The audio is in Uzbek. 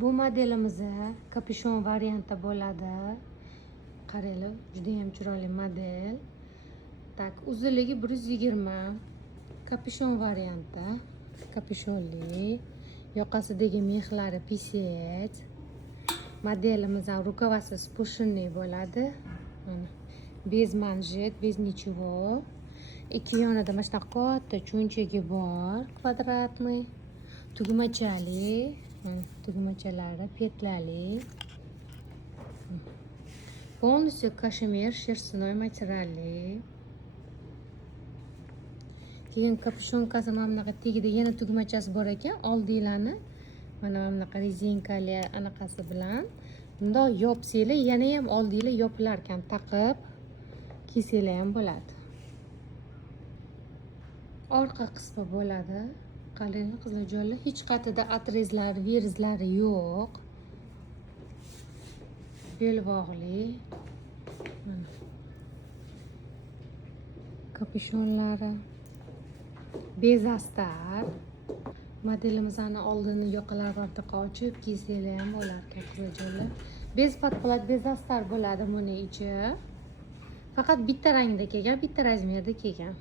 Bu modelimiz kapishon variantda bo'ladi. Qaranglar, juda ham chiroyli model. Tak, uzunligi 120. Kapishon variantda. Kapishonli. Yoqasidagi mexlari piset. Modelimiz rukavasiz pushinli bo'ladi. Mana bez manjet, bez nichevo. Ikki yonida mana shunaqa katta cho'nchagi bor, kvadratli. Tugmachali, tugmachalari petlali. Полностью kashmir sherstinoy materialli. Keyin kapishonкасы mana bunaqa tagida yana tugmachasi bor ekan, oldinglarni mana bunaqa rezinkali anaqasi bilan bundoq yopsanglar, yana ham oldinglar yopilar ekan, taqib kiysanglar ham bo'ladi. Orqa qismi bo'ladi. Qaranglar qizlarjonlar, hech qayerda atrezlari, verizlari yo'q. Belbog'li. Mana kapishonlari. Bezastar. Modelimizni oldini yoqalari ortiqa ochib kiysanglar ham bo'lar ekan qizlarjonlar. Bez podpolat bezastar bo'ladi buni ichi. Faqat bitta rangda kelgan, bitta razmerda kelgan.